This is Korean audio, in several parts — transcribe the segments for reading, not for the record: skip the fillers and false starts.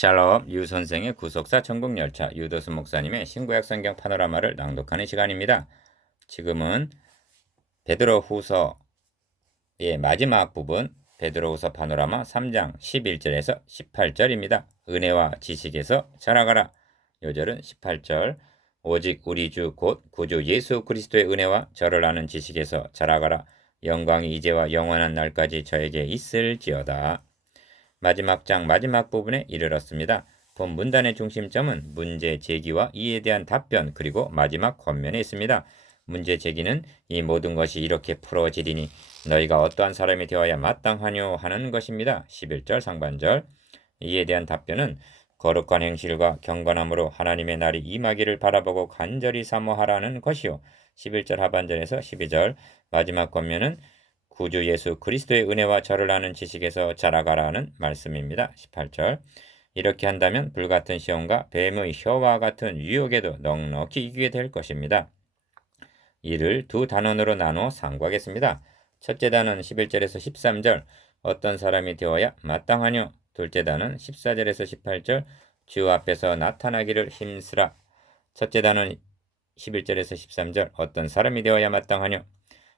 샬롬 유 선생의 구속사 천국열차 유도수 목사님의 신구약 성경 파노라마를 낭독하는 시간입니다. 지금은 베드로후서의 마지막 부분 베드로후서 파노라마 3장 11절에서 18절입니다. 은혜와 지식에서 자라가라. 요절은 18절 오직 우리 주 곧 구주 예수 그리스도의 은혜와 저를 아는 지식에서 자라가라. 영광이 이제와 영원한 날까지 저에게 있을지어다. 마지막 장 마지막 부분에 이르렀습니다. 본 문단의 중심점은 문제 제기와 이에 대한 답변 그리고 마지막 권면에 있습니다. 문제 제기는 이 모든 것이 이렇게 풀어지리니 너희가 어떠한 사람이 되어야 마땅하뇨 하는 것입니다. 11절 상반절. 이에 대한 답변은 거룩한 행실과 경건함으로 하나님의 날이 임하기를 바라보고 간절히 사모하라는 것이요. 11절 하반절에서 12절 마지막 권면은 구주 예수 그리스도의 은혜와 저를 아는 지식에서 자라가라는 말씀입니다. 18절. 이렇게 한다면 불같은 시험과 뱀의 혀와 같은 유혹에도 넉넉히 이기게 될 것입니다. 이를 두 단원으로 나누어 상고하겠습니다. 첫째 단원 11절에서 13절 어떤 사람이 되어야 마땅하뇨. 둘째 단원 14절에서 18절 주 앞에서 나타나기를 힘쓰라. 첫째 단원 11절에서 13절 어떤 사람이 되어야 마땅하뇨.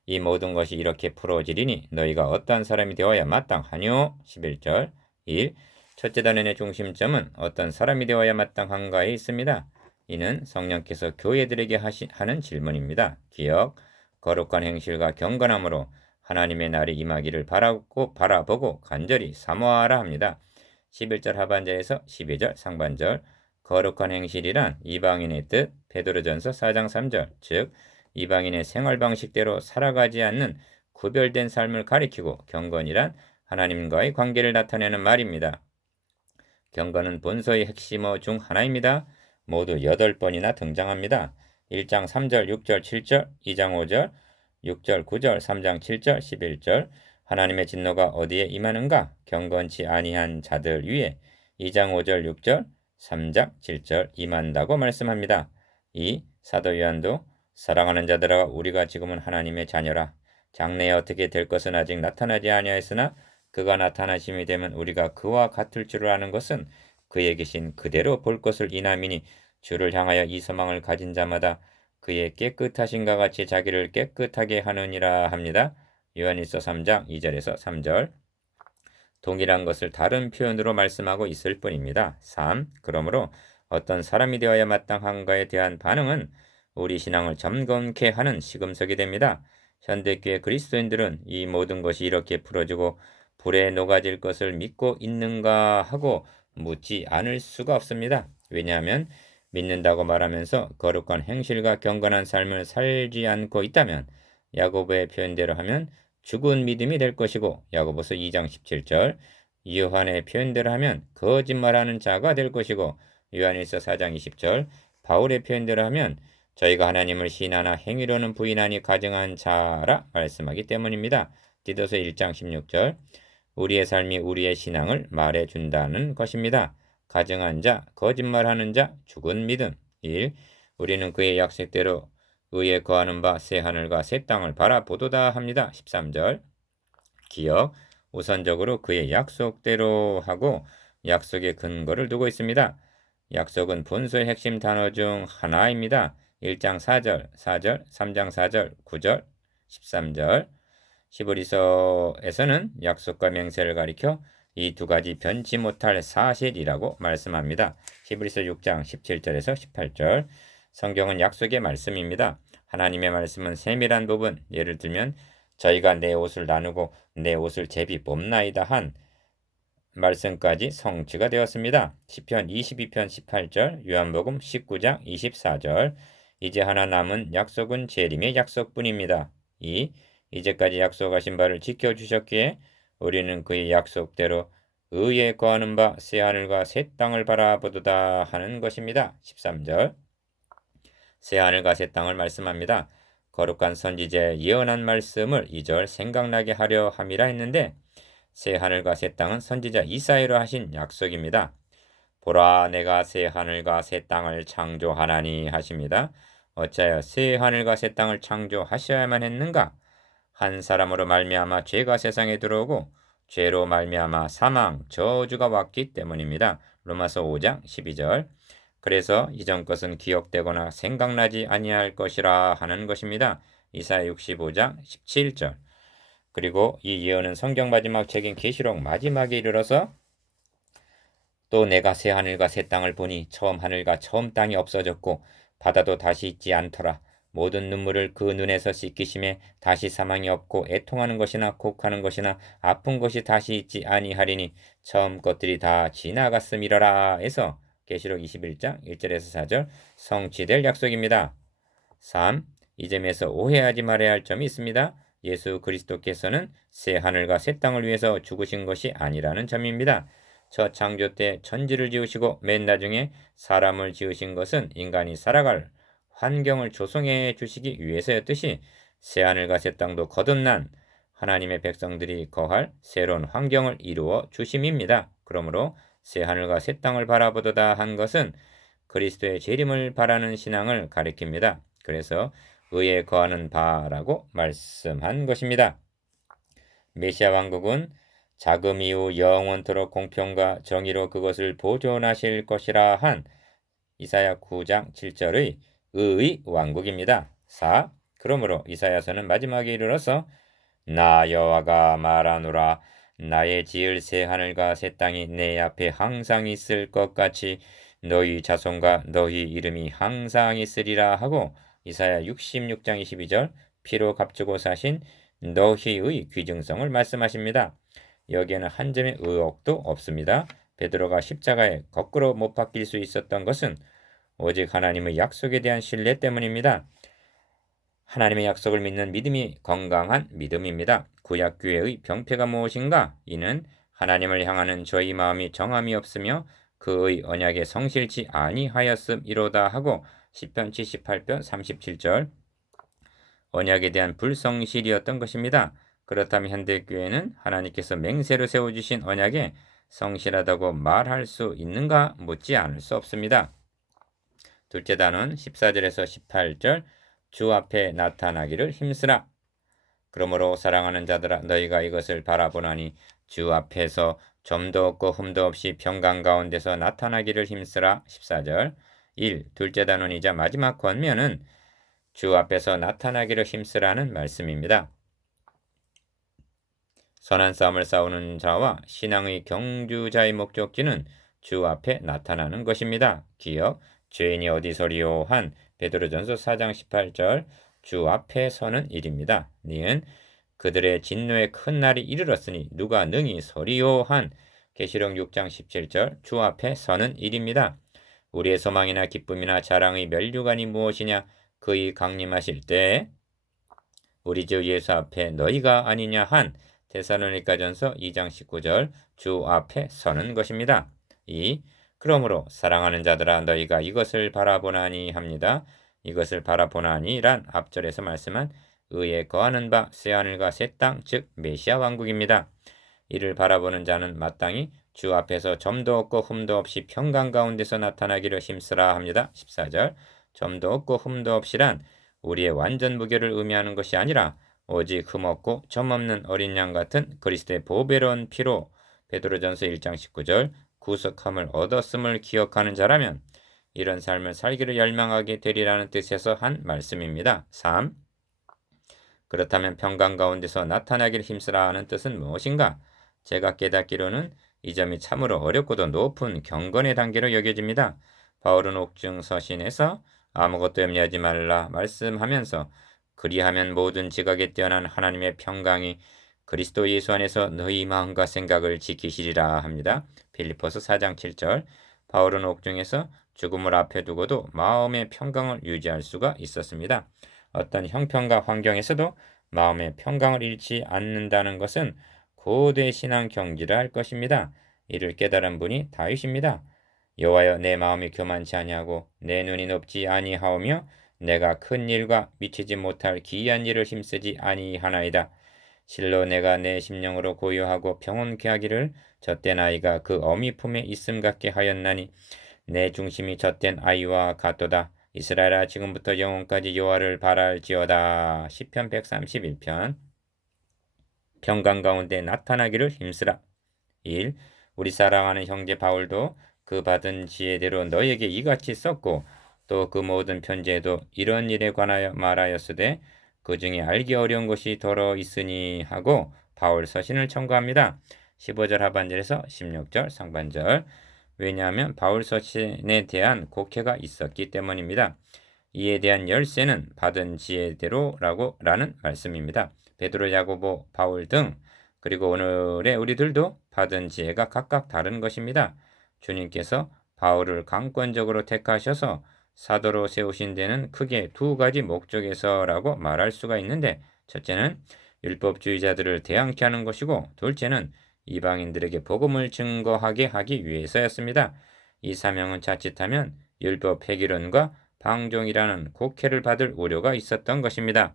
이 모든 것이 이렇게 풀어지리니 너희가 어떠한 사람이 되어야 마땅하뇨. 11절 1. 첫째 단원의 중심점은 어떤 사람이 되어야 마땅한가에 있습니다. 이는 성령께서 교회들에게 하는 질문입니다. 기억, 거룩한 행실과 경건함으로 하나님의 날이 임하기를 바라보고 간절히 사모하라 합니다. 11절 하반절에서 12절 상반절 거룩한 행실이란 이방인의 뜻 베드로전서 4장 3절 즉 이방인의 생활 방식대로 살아가지 않는 구별된 삶을 가리키고 경건이란 하나님과의 관계를 나타내는 말입니다. 경건은 본서의 핵심어 중 하나입니다. 모두 8번이나 등장합니다. 1장 3절, 6절, 7절, 2장 5절, 6절, 9절, 3장 7절, 11절 하나님의 진노가 어디에 임하는가? 경건치 아니한 자들 위에 2장 5절, 6절, 3장 7절 임한다고 말씀합니다. 2. 사도 요한도 사랑하는 자들아 우리가 지금은 하나님의 자녀라. 장래에 어떻게 될 것은 아직 나타나지 아니하였으나 그가 나타나심이 되면 우리가 그와 같을 줄 아는 것은 그에 계신 그대로 볼 것을 이남이니 주를 향하여 이 소망을 가진 자마다 그의 깨끗하신가 같이 자기를 깨끗하게 하느니라 합니다. 요한일서 3장 2절에서 3절 동일한 것을 다른 표현으로 말씀하고 있을 뿐입니다. 3. 그러므로 어떤 사람이 되어야 마땅한가에 대한 반응은 우리 신앙을 점검케 하는 시금석이 됩니다. 현대교회 그리스도인들은 이 모든 것이 이렇게 풀어지고 불에 녹아질 것을 믿고 있는가 하고 묻지 않을 수가 없습니다. 왜냐하면 믿는다고 말하면서 거룩한 행실과 경건한 삶을 살지 않고 있다면 야고보의 표현대로 하면 죽은 믿음이 될 것이고 야고보서 2장 17절 요한의 표현대로 하면 거짓말하는 자가 될 것이고 요한일서 4장 20절 바울의 표현대로 하면 저희가 하나님을 신하나 행위로는 부인하니 가증한 자라 말씀하기 때문입니다. 디도서 1장 16절 우리의 삶이 우리의 신앙을 말해준다는 것입니다. 가증한 자, 거짓말하는 자, 죽은 믿음 1. 우리는 그의 약속대로 의에 거하는 바 새 하늘과 새 땅을 바라보도다 합니다. 13절 기억 우선적으로 그의 약속대로 하고 약속의 근거를 두고 있습니다. 약속은 본서의 핵심 단어 중 하나입니다. 1장 4절, 3장 4절, 9절, 13절 히브리서에서는 약속과 맹세를 가리켜 이 두 가지 변치 못할 사실이라고 말씀합니다. 히브리서 6장 17절에서 18절 성경은 약속의 말씀입니다. 하나님의 말씀은 세밀한 부분, 예를 들면 저희가 내 옷을 나누고 내 옷을 제비 뽑나이다 한 말씀까지 성취가 되었습니다. 시편 22편 18절, 요한복음 19장 24절 이제 하나 남은 약속은 재림의 약속뿐입니다. 이제까지 약속하신 바를 지켜주셨기에 우리는 그의 약속대로 의에 거하는 바 새 하늘과 새 땅을 바라보도다 하는 것입니다. 13절 새 하늘과 새 땅을 말씀합니다. 거룩한 선지자의 예언한 말씀을 2절 생각나게 하려 함이라 했는데 새 하늘과 새 땅은 선지자 이사야로 하신 약속입니다. 보라 내가 새 하늘과 새 땅을 창조하나니 하십니다. 어찌하여 새 하늘과 새 땅을 창조하셔야만 했는가? 한 사람으로 말미암아 죄가 세상에 들어오고 죄로 말미암아 사망, 저주가 왔기 때문입니다. 로마서 5장 12절. 그래서 이전 것은 기억되거나 생각나지 아니할 것이라 하는 것입니다. 이사야 65장 17절. 그리고 이 예언은 성경 마지막 책인 계시록 마지막에 이르러서 또 내가 새 하늘과 새 땅을 보니 처음 하늘과 처음 땅이 없어졌고 바다도 다시 있지 않더라. 모든 눈물을 그 눈에서 씻기심에 다시 사망이 없고 애통하는 것이나 곡하는 것이나 아픈 것이 다시 있지 아니하리니 처음 것들이 다 지나갔음이러라 해서 계시록 21장 1절에서 4절 성취될 약속입니다. 3. 이 점에서 오해하지 말아야 할 점이 있습니다. 예수 그리스도께서는 새 하늘과 새 땅을 위해서 죽으신 것이 아니라는 점입니다. 첫 창조 때 천지를 지으시고 맨 나중에 사람을 지으신 것은 인간이 살아갈 환경을 조성해 주시기 위해서였듯이 새 하늘과 새 땅도 거듭난 하나님의 백성들이 거할 새로운 환경을 이루어 주심입니다. 그러므로 새 하늘과 새 땅을 바라보도다 한 것은 그리스도의 재림을 바라는 신앙을 가리킵니다. 그래서 의에 거하는 바라고 말씀한 것입니다. 메시아 왕국은 자금 이후 영원토록 공평과 정의로 그것을 보존하실 것이라 한 이사야 9장 7절의 의의 왕국입니다. 4. 그러므로 이사야서는 마지막에 이르러서 나 여호와가 말하노라 나의 지을 새 하늘과 새 땅이 내 앞에 항상 있을 것 같이 너희 자손과 너희 이름이 항상 있으리라 하고 이사야 66장 22절 피로 값주고 사신 너희의 귀증성을 말씀하십니다. 여기에는 한 점의 의혹도 없습니다. 베드로가 십자가에 거꾸로 못 박힐 수 있었던 것은 오직 하나님의 약속에 대한 신뢰 때문입니다. 하나님의 약속을 믿는 믿음이 건강한 믿음입니다. 구약교회의 병폐가 무엇인가? 이는 하나님을 향하는 저희 마음이 정함이 없으며 그의 언약에 성실치 아니하였음이로다 하고 시편 78편 37절 언약에 대한 불성실이었던 것입니다. 그렇다면 현대교회는 하나님께서 맹세로 세워주신 언약에 성실하다고 말할 수 있는가 묻지 않을 수 없습니다. 둘째 단원 14절에서 18절 주 앞에 나타나기를 힘쓰라. 그러므로 사랑하는 자들아 너희가 이것을 바라보나니 주 앞에서 점도 없고 흠도 없이 평강 가운데서 나타나기를 힘쓰라. 14절 1. 둘째 단원이자 마지막 권면은 주 앞에서 나타나기를 힘쓰라는 말씀입니다. 선한 싸움을 싸우는 자와 신앙의 경주자의 목적지는 주 앞에 나타나는 것입니다. 기억 죄인이 어디서리요 한 베드로전서 4장 18절 주 앞에 서는 일입니다. 니은 그들의 진노의 큰 날이 이르렀으니 누가 능히 서리요 한 계시록 6장 17절 주 앞에 서는 일입니다. 우리의 소망이나 기쁨이나 자랑의 면류관이 무엇이냐 그의 강림하실 때 우리 주 예수 앞에 너희가 아니냐 한 데살로니가전서 2장 19절 주 앞에 서는 것입니다. 2. 그러므로 사랑하는 자들아 너희가 이것을 바라보나니 합니다. 이것을 바라보나니란 앞절에서 말씀한 의에 거하는 바 새하늘과 새 땅 즉 메시아 왕국입니다. 이를 바라보는 자는 마땅히 주 앞에서 점도 없고 흠도 없이 평강 가운데서 나타나기를 힘쓰라 합니다. 14절 점도 없고 흠도 없이란 우리의 완전 무결을 의미하는 것이 아니라 오직 흠없고 점없는 어린 양 같은 그리스도의 보배로운 피로 베드로전서 1장 19절 구속함을 얻었음을 기억하는 자라면 이런 삶을 살기를 열망하게 되리라는 뜻에서 한 말씀입니다. 3. 그렇다면 평강 가운데서 나타나기를 힘쓰라 하는 뜻은 무엇인가? 제가 깨닫기로는 이 점이 참으로 어렵고도 높은 경건의 단계로 여겨집니다. 바울은 옥중 서신에서 아무것도 염려하지 말라 말씀하면서 그리하면 모든 지각에 뛰어난 하나님의 평강이 그리스도 예수 안에서 너희 마음과 생각을 지키시리라 합니다. 빌립보서 4장 7절 바울은 옥중에서 죽음을 앞에 두고도 마음의 평강을 유지할 수가 있었습니다. 어떤 형편과 환경에서도 마음의 평강을 잃지 않는다는 것은 고대 신앙 경지를 할 것입니다. 이를 깨달은 분이 다윗입니다. 여호와여 내 마음이 교만치 아니하고 내 눈이 높지 아니하오며 내가 큰 일과 미치지 못할 기이한 일을 힘쓰지 아니하나이다. 실로 내가 내 심령으로 고요하고 평온케 하기를 젖된 아이가 그 어미 품에 있음 같게 하였나니 내 중심이 젖된 아이와 같도다. 이스라엘아 지금부터 영원까지 여호와를 바랄지어다. 시편 131편 평강 가운데 나타나기를 힘쓰라. 1. 우리 사랑하는 형제 바울도 그 받은 지혜대로 너에게 이같이 썼고 또 그 모든 편지에도 이런 일에 관하여 말하였으되 그 중에 알기 어려운 것이 더러 있으니 하고 바울 서신을 첨부합니다. 15절 하반절에서 16절 상반절. 왜냐하면 바울 서신에 대한 곡해가 있었기 때문입니다. 이에 대한 열쇠는 받은 지혜대로라는 말씀입니다. 베드로, 야고보, 바울 등 그리고 오늘의 우리들도 받은 지혜가 각각 다른 것입니다. 주님께서 바울을 강권적으로 택하셔서 사도로 세우신 데는 크게 두 가지 목적에서라고 말할 수가 있는데, 첫째는 율법주의자들을 대항케 하는 것이고, 둘째는 이방인들에게 복음을 증거하게 하기 위해서였습니다. 이 사명은 자칫하면 율법 폐기론과 방종이라는 곡해를 받을 우려가 있었던 것입니다.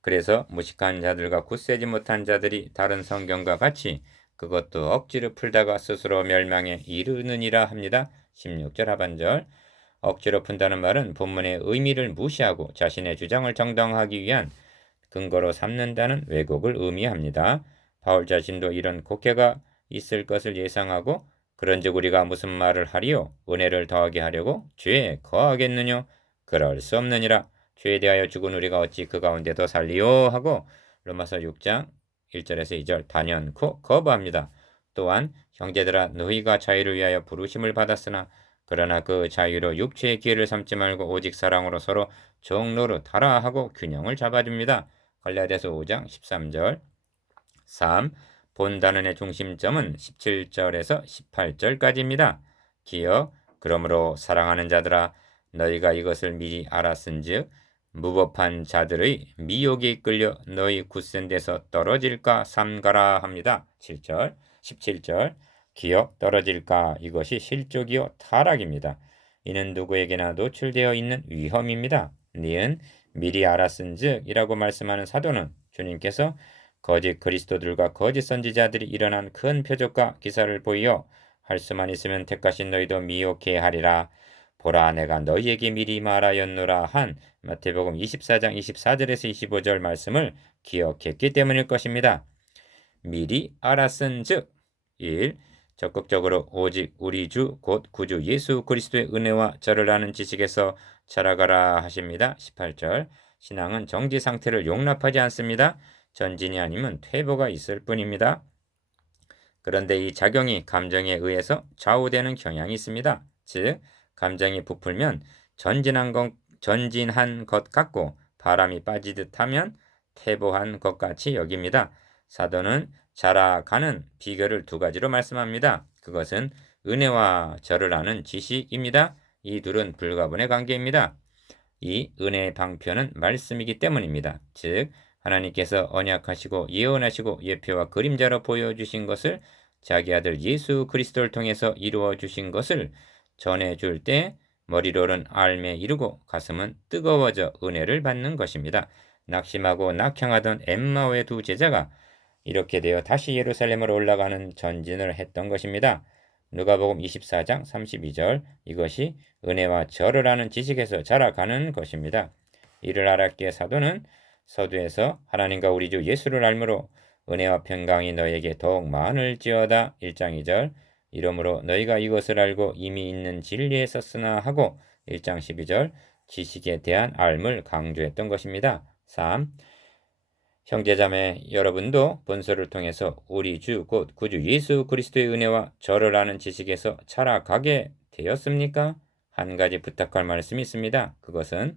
그래서 무식한 자들과 굳세지 못한 자들이 다른 성경과 같이 그것도 억지로 풀다가 스스로 멸망에 이르느니라 합니다. 16절 하반절. 억지로 푼다는 말은 본문의 의미를 무시하고 자신의 주장을 정당화하기 위한 근거로 삼는다는 왜곡을 의미합니다. 바울 자신도 이런 곡해가 있을 것을 예상하고 그런즉 우리가 무슨 말을 하리요? 은혜를 더하게 하려고 죄에 거하겠느냐? 그럴 수 없느니라. 죄에 대하여 죽은 우리가 어찌 그 가운데 더 살리요? 하고 로마서 6장 1절에서 2절 단연코 거부합니다. 또한 형제들아 너희가 자유를 위하여 부르심을 받았으나 그러나 그 자유로 육체의 기회를 삼지 말고 오직 사랑으로 서로 종노릇하라 하고 균형을 잡아줍니다. 갈라디아서 5장 13절. 3. 본 단원의 중심점은 17절에서 18절까지입니다. 기억, 그러므로 사랑하는 자들아 너희가 이것을 미리 알았은즉 무법한 자들의 미혹에 이끌려 너희 굳센 데서 떨어질까 삼가라 합니다. 7절, 17절. 기억 떨어질까 이것이 실족이요 타락입니다. 이는 누구에게나 노출되어 있는 위험입니다. 니은 미리 알았은즉이라고 말씀하는 사도는 주님께서 거짓 그리스도들과 거짓 선지자들이 일어난 큰 표적과 기사를 보이어 할 수만 있으면 택하신 너희도 미혹해 하리라. 보라 내가 너희에게 미리 말하였노라 한 마태복음 24장 24절에서 25절 말씀을 기억했기 때문일 것입니다. 미리 알았은즉 1. 적극적으로 오직 우리 주 곧 구주 예수 그리스도의 은혜와 저를 아는 지식에서 자라가라 하십니다. 18절. 신앙은 정지 상태를 용납하지 않습니다. 전진이 아니면 퇴보가 있을 뿐입니다. 그런데 이 작용이 감정에 의해서 좌우되는 경향이 있습니다. 즉 감정이 부풀면 전진한 것 같고 바람이 빠지듯 하면 퇴보한 것 같이 여깁니다. 사도는 자라가는 비결을 두 가지로 말씀합니다. 그것은 은혜와 저를 아는 지식입니다. 이 둘은 불가분의 관계입니다. 이 은혜의 방편은 말씀이기 때문입니다. 즉 하나님께서 언약하시고 예언하시고 예표와 그림자로 보여주신 것을 자기 아들 예수 그리스도를 통해서 이루어 주신 것을 전해줄 때 머리로는 알매 이르고 가슴은 뜨거워져 은혜를 받는 것입니다. 낙심하고 낙향하던 엠마오의 두 제자가 이렇게 되어 다시 예루살렘으로 올라가는 전진을 했던 것입니다. 누가복음 24장 32절. 이것이 은혜와 저를 아는 지식에서 자라가는 것입니다. 이를 알았기에 사도는 서두에서 하나님과 우리 주 예수를 알므로 은혜와 평강이 너에게 더욱 많을지어다 1장 2절. 이러므로 너희가 이것을 알고 이미 있는 진리에 섰으나 하고 1장 12절 지식에 대한 알을 강조했던 것입니다. 3. 형제자매 여러분도 본서를 통해서 우리 주 곧 구주 예수 그리스도의 은혜와 저를 아는 지식에서 자라가게 되었습니까? 한 가지 부탁할 말씀이 있습니다. 그것은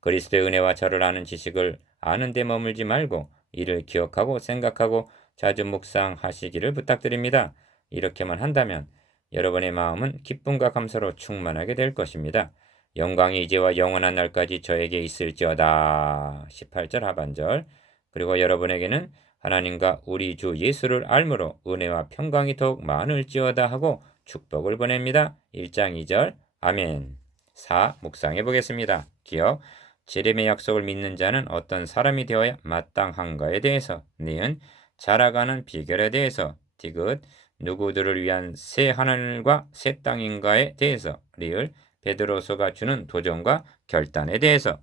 그리스도의 은혜와 저를 아는 지식을 아는 데 머물지 말고 이를 기억하고 생각하고 자주 묵상하시기를 부탁드립니다. 이렇게만 한다면 여러분의 마음은 기쁨과 감사로 충만하게 될 것입니다. 영광이 이제와 영원한 날까지 저에게 있을지어다. 18절 하반절. 그리고 여러분에게는 하나님과 우리 주 예수를 알므로 은혜와 평강이 더욱 많을지어다 하고 축복을 보냅니다. 1장 2절. 아멘. 4. 묵상해 보겠습니다. 기억. 재림의 약속을 믿는 자는 어떤 사람이 되어야 마땅한가에 대해서. 니은 자라가는 비결에 대해서. 디귿 누구들을 위한 새 하늘과 새 땅인가에 대해서. 리을 베드로서가 주는 도전과 결단에 대해서.